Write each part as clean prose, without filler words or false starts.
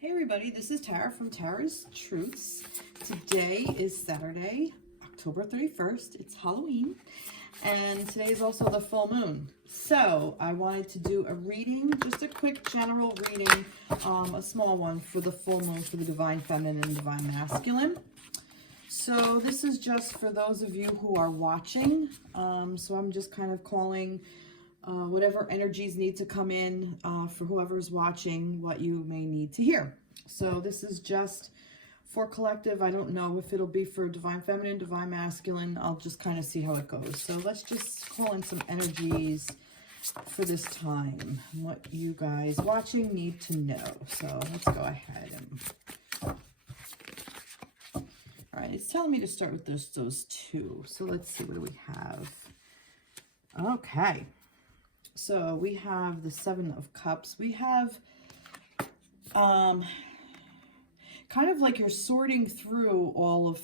Hey everybody, this is Tara from Tara's Truths. Today is Saturday, October 31st. It's Halloween, and today is also the full moon. So I wanted to do a reading, just a quick general reading, a small one for the full moon for the Divine Feminine and Divine Masculine. So this is just for those of you who are watching. So I'm just kind of calling whatever energies need to come in for whoever's watching, what you may need to hear. So this is just for collective. I don't know if it'll be for Divine Feminine, Divine Masculine. I'll just kind of see how it goes. So let's just call in some energies for this time, what you guys watching need to know. So let's go ahead and... All right, it's telling me to start with those two. So let's see, what do we have? Okay. So we have the Seven of Cups. We have kind of like you're sorting through all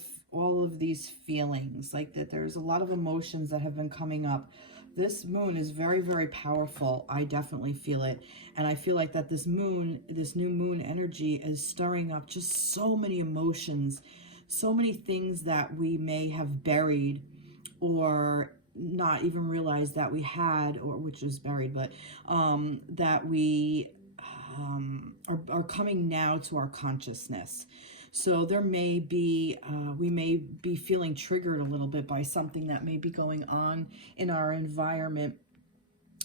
of these feelings, like that there's a lot of emotions that have been coming up. This moon is very, very powerful. I definitely feel it. And I feel like that this new moon energy is stirring up just so many emotions, so many things that we may have buried or not even realize that we had, or which is buried, but that we are coming now to our consciousness. So there may be, we may be feeling triggered a little bit by something that may be going on in our environment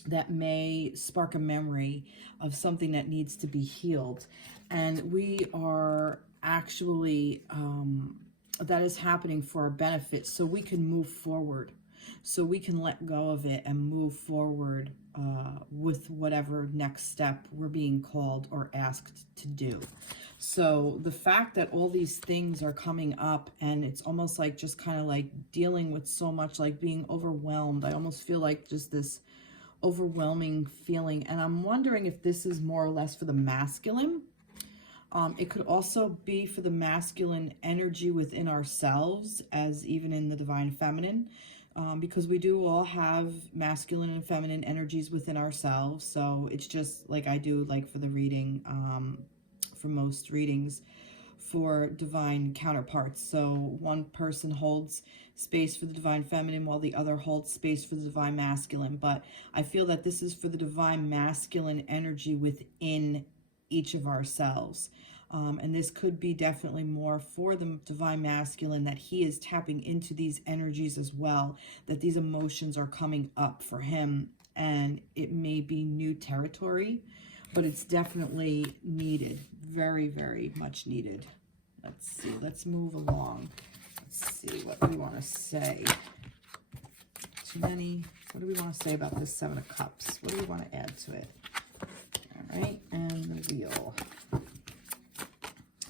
that may spark a memory of something that needs to be healed. And we are actually, that is happening for our benefit, so we can move forward. So we can let go of it and move forward with whatever next step we're being called or asked to do. So the fact that all these things are coming up, and it's almost like just kind of like dealing with so much, like being overwhelmed. I almost feel like just this overwhelming feeling. And I'm wondering if this is more or less for the masculine. It could also be for the masculine energy within ourselves, as even in the Divine Feminine. Because we do all have masculine and feminine energies within ourselves. So it's just like I do, like for the reading, for most readings, for divine counterparts. So one person holds space for the Divine Feminine while the other holds space for the Divine Masculine. But I feel that this is for the Divine Masculine energy within each of ourselves. And this could be definitely more for the Divine Masculine, that he is tapping into these energies as well, that these emotions are coming up for him, and it may be new territory, but it's definitely needed, very, very much needed. Let's see, let's move along. Let's see, what do we want to say? Too many. What do we want to say about this Seven of Cups? What do we want to add to it? All right, and the wheel.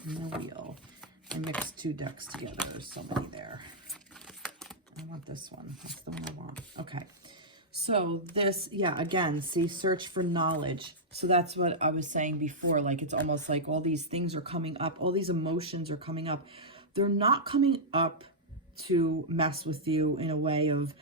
And the wheel. I mixed two decks together. There's so many there. I want this one. That's the one I want. Okay. So this, yeah, again, see, search for knowledge. So that's what I was saying before. Like, it's almost like all these things are coming up. All these emotions are coming up. They're not coming up to mess with you in a way of,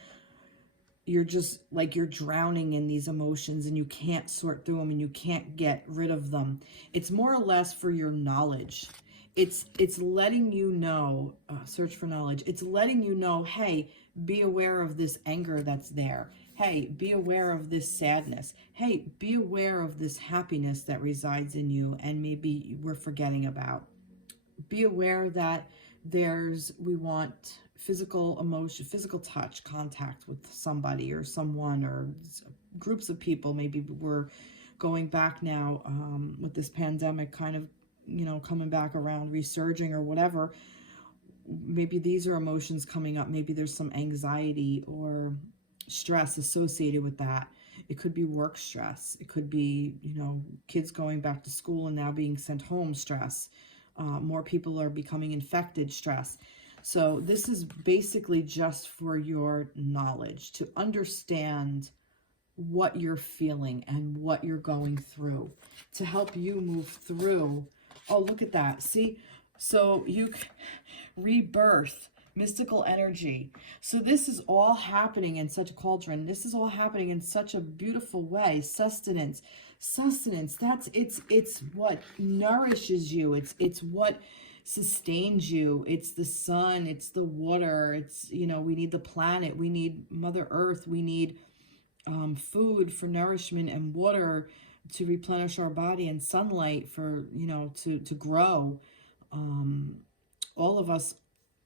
you're just like, you're drowning in these emotions and you can't sort through them and you can't get rid of them. It's more or less for your knowledge. It's letting you know, search for knowledge. It's letting you know, hey, be aware of this anger that's there. Hey, be aware of this sadness. Hey, be aware of this happiness that resides in you and maybe we're forgetting about. Be aware that we want physical emotion, physical touch, contact with somebody or someone or groups of people. Maybe we're going back now with this pandemic kind of, you know, coming back around, resurging or whatever. Maybe these are emotions coming up. Maybe there's some anxiety or stress associated with that. It could be work stress. It could be, you know, kids going back to school and now being sent home stress. More people are becoming infected stress. So this is basically just for your knowledge, to understand what you're feeling and what you're going through, to help you move through. Oh, look at that. See? So you rebirth, mystical energy. So this is all happening in such a cauldron. This is all happening in such a beautiful way. Sustenance, Sustenance, it's what nourishes you. It's what sustains you. It's the sun, it's the water, it's, you know, we need the planet, we need Mother Earth, we need food for nourishment and water to replenish our body, and sunlight for, you know, to grow. All of us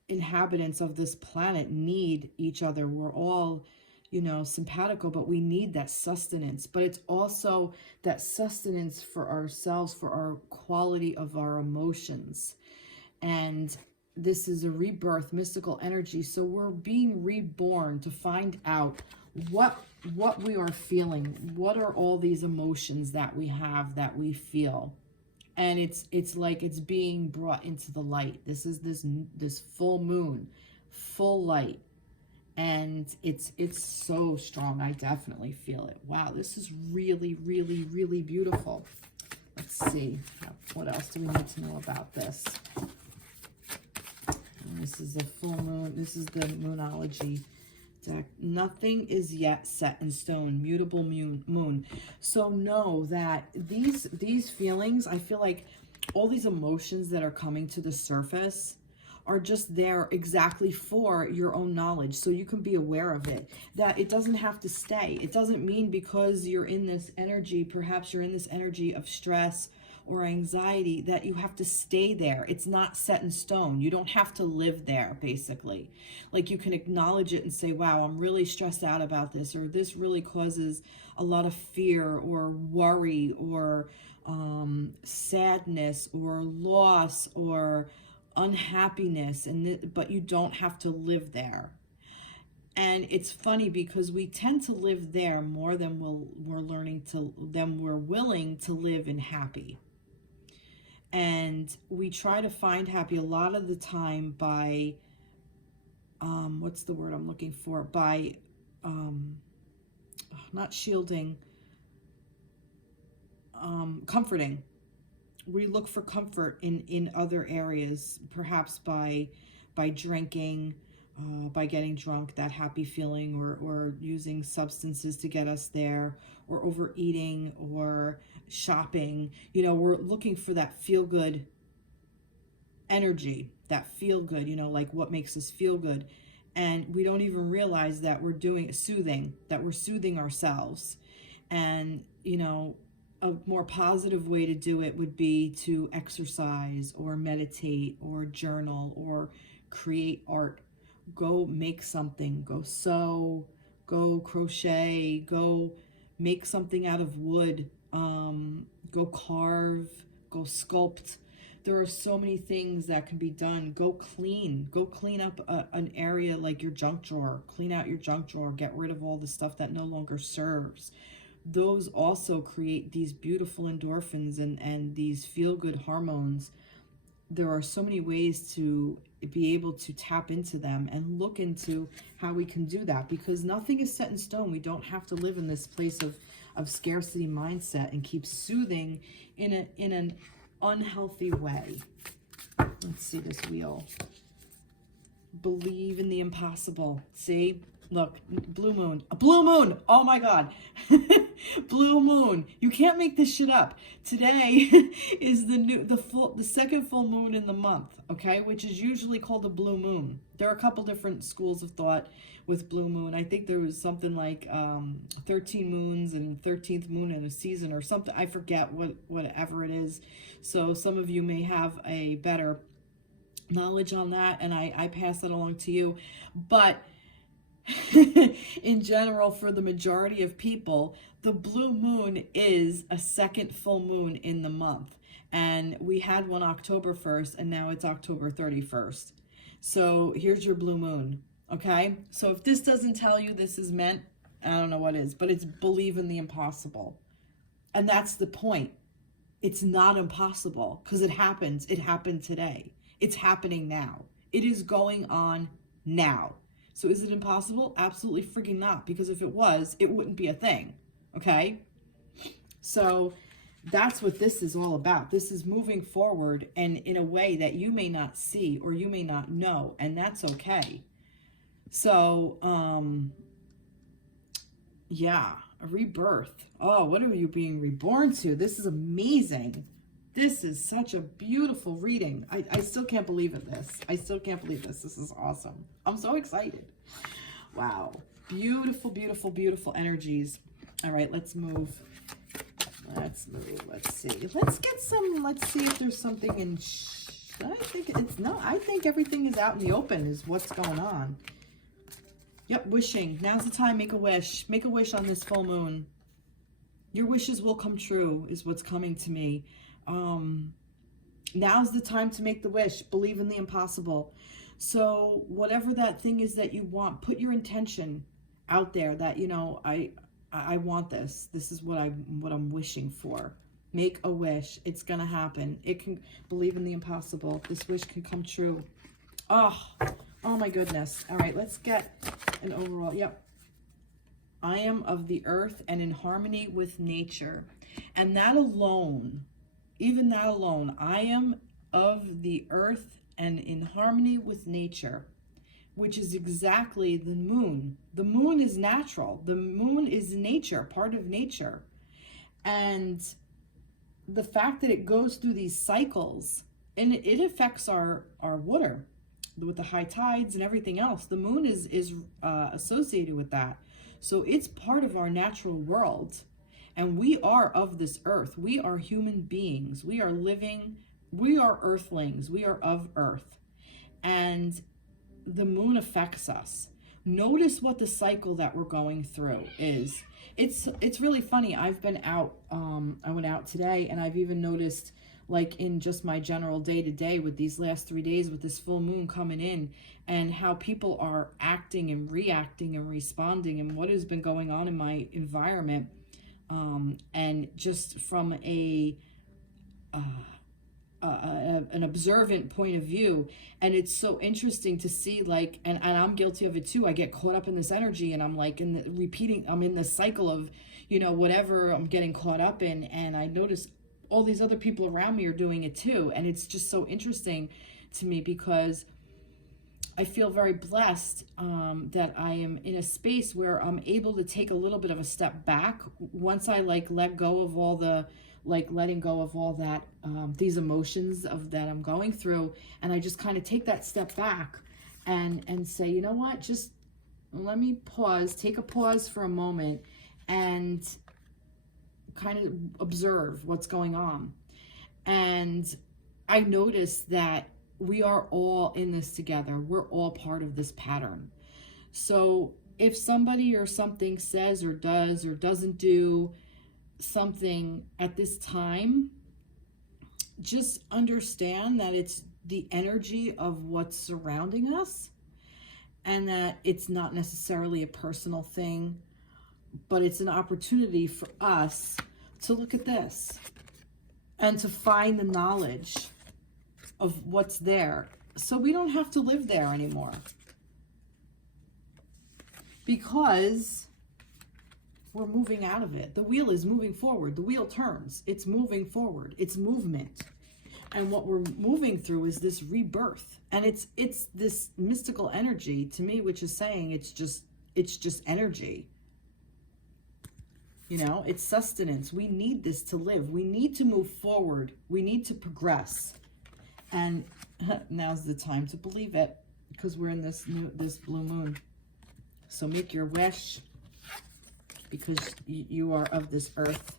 inhabitants of this planet need each other. We're all, you know, simpatico, but we need that sustenance. But it's also that sustenance for ourselves, for our quality of our emotions. And this is a rebirth, mystical energy. So we're being reborn to find out what we are feeling. What are all these emotions that we have, that we feel? And it's like it's being brought into the light. This is this full moon, full light. And it's so strong. I definitely feel it. Wow, this is really, really, really beautiful. Let's see. What else do we need to know about this? And this is a full moon. This is the Moonology deck. Nothing is yet set in stone. Mutable moon. So know that these feelings, I feel like all these emotions that are coming to the surface are just there exactly for your own knowledge, so you can be aware of it, that it doesn't have to stay. It doesn't mean because you're in this energy, perhaps you're in this energy of stress or anxiety, that you have to stay there. It's not set in stone. You don't have to live there, basically. Like, you can acknowledge it and say, wow, I'm really stressed out about this, or this really causes a lot of fear or worry or sadness or loss or unhappiness, but you don't have to live there. And it's funny because we tend to live there more than we're willing to live in happy. And we try to find happy a lot of the time by what's the word I'm looking for? By not shielding, comforting. We look for comfort in other areas, perhaps by drinking, by getting drunk, that happy feeling, or using substances to get us there, or overeating, or shopping. You know, we're looking for that feel-good energy, that feel-good, you know, like what makes us feel good. And we don't even realize that we're doing soothing, that we're soothing ourselves. And, you know, a more positive way to do it would be to exercise or meditate or journal or create art. Go make something, go sew, go crochet, go make something out of wood, go carve, go sculpt. There are so many things that can be done. Go clean up an area like your junk drawer. Clean out your junk drawer, get rid of all the stuff that no longer serves. Those also create these beautiful endorphins and these feel-good hormones. There are so many ways to be able to tap into them and look into how we can do that, because nothing is set in stone. We don't have to live in this place of scarcity mindset and keep soothing in an unhealthy way. Let's see this wheel. Believe in the impossible. See? Look, blue moon. A blue moon! Oh my God. Blue moon. You can't make this shit up. Today is the second full moon in the month, okay? Which is usually called a blue moon. There are a couple different schools of thought with blue moon. I think there was something like 13 moons and 13th moon in a season or something. I forget whatever it is. So some of you may have a better knowledge on that, and I pass that along to you. But in general, for the majority of people, the blue moon is a second full moon in the month. And we had one October 1st, and now it's October 31st. So here's your blue moon, okay? So if this doesn't tell you this is meant, I don't know what is, but it's believe in the impossible. And that's the point. It's not impossible because it happens. It happened today. It's happening now. It is going on now. So is it impossible? Absolutely freaking not, because if it was, it wouldn't be a thing, okay? So that's what this is all about. This is moving forward and in a way that you may not see or you may not know, and that's okay. So, yeah, A rebirth. Oh, what are you being reborn to? This is amazing. This is such a beautiful reading. I still can't believe it, this. I still can't believe this. This is awesome. I'm so excited. Wow. Beautiful, beautiful, beautiful energies. All right, let's move. Let's move. Let's see. Let's get some, let's see if there's something in, I think it's, no, I think everything is out in the open is what's going on. Yep, wishing. Now's the time. Make a wish. Make a wish on this full moon. Your wishes will come true is what's coming to me. Now's the time to make the wish. Believe in the impossible. So whatever that thing is that you want, put your intention out there that, you know, I want this. This is what I'm wishing for. Make a wish. It's going to happen. It can, believe in the impossible. This wish can come true. Oh my goodness. All right, let's get an overall. Yep. I am of the earth and in harmony with nature. And that alone, even that alone, I am of the earth and in harmony with nature, which is exactly the moon. The moon is natural. The moon is nature, part of nature. And the fact that it goes through these cycles, and it affects our water with the high tides and everything else. The moon is associated with that. So it's part of our natural world. And we are of this earth. We are human beings. We are living, we are earthlings. We are of earth. And the moon affects us. Notice what the cycle that we're going through is. It's really funny. I've been out, I went out today, and I've even noticed, like in just my general day-to-day with these last 3 days with this full moon coming in, and how people are acting and reacting and responding, and what has been going on in my environment, and just from an observant point of view. And it's so interesting to see, like, and I'm guilty of it too. I get caught up in this energy, and I'm like I'm in this cycle of, you know, whatever I'm getting caught up in, and I notice all these other people around me are doing it too. And it's just so interesting to me, because I feel very blessed that I am in a space where I'm able to take a little bit of a step back once I let go of all the, letting go of all that, these emotions that I'm going through. And I just kind of take that step back and say, you know what, just let me pause, take a pause for a moment, and kind of observe what's going on. And I noticed that we are all in this together. We're all part of this pattern. So if somebody or something says or does or doesn't do something at this time, just understand that it's the energy of what's surrounding us, and that it's not necessarily a personal thing, but it's an opportunity for us to look at this and to find the knowledge of what's there, so we don't have to live there anymore, because we're moving out of it. The wheel is moving forward. The wheel turns. It's moving forward. It's movement. And what we're moving through is this rebirth. And it's this mystical energy to me, which is saying it's just energy. You know, it's sustenance. We need this to live. We need to move forward. We need to progress. And now's the time to believe it, because we're in this blue moon. So make your wish, because you are of this earth,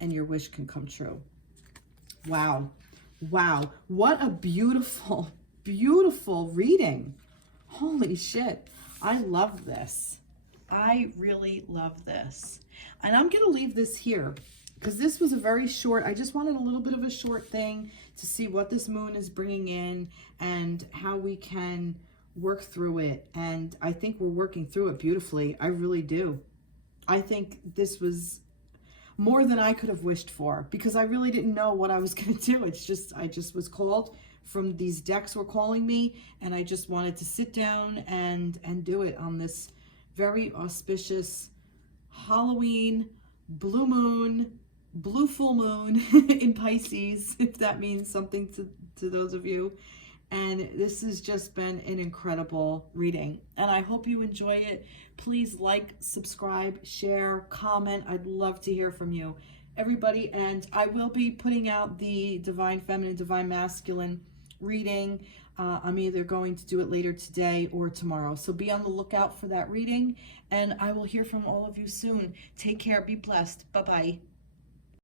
and your wish can come true. Wow. Wow. What a beautiful, beautiful reading. Holy shit. I love this. I really love this. And I'm going to leave this here, because this was a very short, I just wanted a little bit of a short thing to see what this moon is bringing in and how we can work through it. And I think we're working through it beautifully. I really do. I think this was more than I could have wished for, because I really didn't know what I was going to do. It's just, I just was called from these decks were calling me, and I just wanted to sit down and do it on this very auspicious Halloween, blue moon, blue full moon in Pisces, if that means something to those of you. And this has just been an incredible reading. And I hope you enjoy it. Please like, subscribe, share, comment. I'd love to hear from you, everybody. And I will be putting out the Divine Feminine, Divine Masculine reading. I'm either going to do it later today or tomorrow. So be on the lookout for that reading. And I will hear from all of you soon. Take care. Be blessed. Bye-bye.